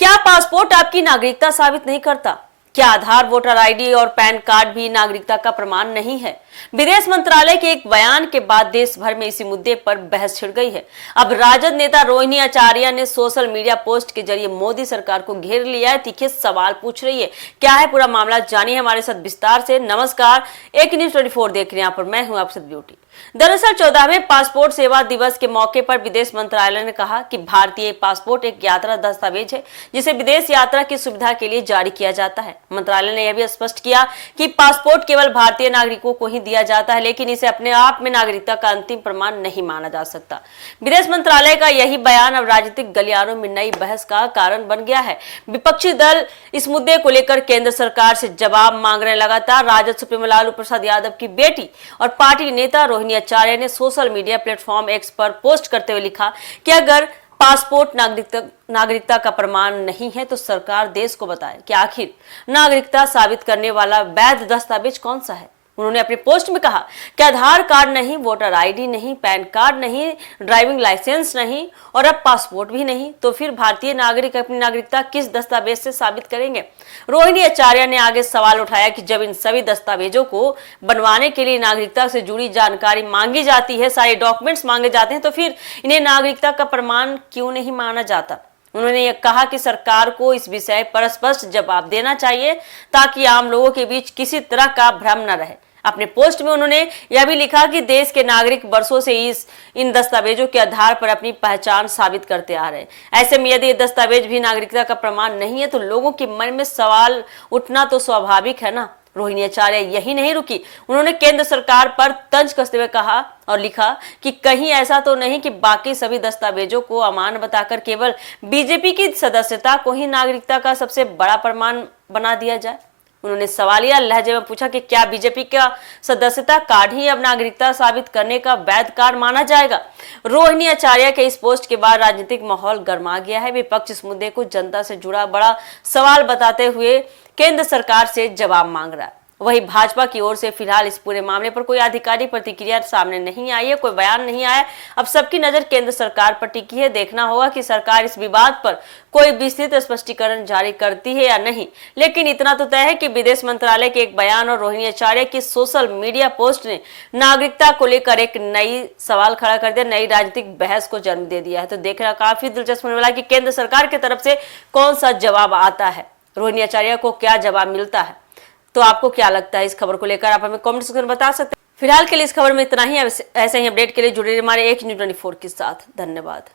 क्या पासपोर्ट आपकी नागरिकता साबित नहीं करता? क्या आधार, वोटर आईडी और पैन कार्ड भी नागरिकता का प्रमाण नहीं है? विदेश मंत्रालय के एक बयान के बाद देश भर में इसी मुद्दे पर बहस छिड़ गई है। अब राजद नेता रोहिणी आचार्य ने सोशल मीडिया पोस्ट के जरिए मोदी सरकार को घेर लिया है, तीखे सवाल पूछ रही है। क्या है पूरा मामला, जानिए हमारे साथ विस्तार से। नमस्कार, एक न्यूज 24 देख रहे हैं, यहाँ पर मैं हूँ आपसे ब्यूटी। दरअसल 14वें पासपोर्ट सेवा दिवस के मौके पर विदेश मंत्रालय ने कहा कि भारतीय पासपोर्ट एक यात्रा दस्तावेज है जिसे विदेश यात्रा की सुविधा के लिए जारी किया जाता है। मंत्रालय ने यह भी स्पष्ट किया कि पासपोर्ट केवल भारतीय नागरिकों को ही दिया जाता है, लेकिन इसे अपने आप में नागरिकता का अंतिम प्रमाण नहीं माना जा सकता। विदेश मंत्रालय का यही बयान अब राजनीतिक गलियारों में नई बहस का कारण बन गया है। विपक्षी दल इस मुद्दे को लेकर केंद्र सरकार से जवाब मांग रहे हैं। लगातार राजद सुप्रीमो लालू प्रसाद यादव की बेटी और पार्टी नेता रोहिणी आचार्य ने सोशल मीडिया प्लेटफॉर्म एक्स पर पोस्ट करते हुए लिखा कि अगर पासपोर्ट नागरिकता का प्रमाण नहीं है तो सरकार देश को बताए कि आखिर नागरिकता साबित करने वाला वैध दस्तावेज कौन सा है। उन्होंने अपने पोस्ट में कहा कि आधार कार्ड नहीं, वोटर आईडी नहीं, पैन कार्ड नहीं, ड्राइविंग लाइसेंस नहीं और अब पासपोर्ट भी नहीं, तो फिर भारतीय नागरिक अपनी नागरिकता किस दस्तावेज से साबित करेंगे। रोहिणी आचार्य ने आगे सवाल उठाया कि जब इन सभी दस्तावेजों को बनवाने के लिए नागरिकता से जुड़ी जानकारी मांगी जाती है, सारे डॉक्यूमेंट्स मांगे जाते हैं, तो फिर इन्हें नागरिकता का प्रमाण क्यों नहीं माना जाता। उन्होंने यह कहा कि सरकार को इस विषय पर स्पष्ट जवाब देना चाहिए ताकि आम लोगों के बीच किसी तरह का भ्रम न रहे। अपने पोस्ट में उन्होंने यह भी लिखा कि देश के नागरिक वर्षों से इन दस्तावेजों के आधार पर अपनी पहचान साबित करते आ रहे हैं। ऐसे में यदि ये दस्तावेज भी नागरिकता का प्रमाण नहीं है तो लोगों के मन में सवाल उठना तो स्वाभाविक है ना। रोहिणी आचार्य यही नहीं रुकी, उन्होंने केंद्र सरकार पर तंज कसते हुए कहा और लिखा कि कहीं ऐसा तो नहीं कि बाकी सभी दस्तावेजों को अमान्य बताकर केवल बीजेपी की सदस्यता को ही नागरिकता का सबसे बड़ा प्रमाण बना दिया जाए। उन्होंने सवालिया लहजे में पूछा कि क्या बीजेपी का सदस्यता कार्ड ही अब नागरिकता साबित करने का वैध कार्ड माना जाएगा। रोहिणी आचार्य के इस पोस्ट के बाद राजनीतिक माहौल गर्मा गया है। विपक्ष इस मुद्दे को जनता से जुड़ा बड़ा सवाल बताते हुए केंद्र सरकार से जवाब मांग रहा है। वहीं भाजपा की ओर से फिलहाल इस पूरे मामले पर कोई आधिकारिक प्रतिक्रिया सामने नहीं आई है, कोई बयान नहीं आया। अब सबकी नजर केंद्र सरकार पर टिकी है। देखना होगा कि सरकार इस विवाद पर कोई विस्तृत स्पष्टीकरण जारी करती है या नहीं। लेकिन इतना तो तय है कि विदेश मंत्रालय के एक बयान और रोहिणी आचार्य की सोशल मीडिया पोस्ट ने नागरिकता को लेकर एक नई सवाल खड़ा कर दिया, नई राजनीतिक बहस को जन्म दे दिया है। तो देखना काफी दिलचस्प होने वाला है कि केंद्र सरकार की तरफ से कौन सा जवाब आता है, रोहिणी आचार्य को क्या जवाब मिलता है। तो आपको क्या लगता है इस खबर को लेकर, आप हमें कमेंट सेक्शन में बता सकते हैं। फिलहाल के लिए इस खबर में इतना ही। ऐसे ही अपडेट के लिए जुड़े रहिए हमारे एक न्यूज़ 24 के साथ। धन्यवाद।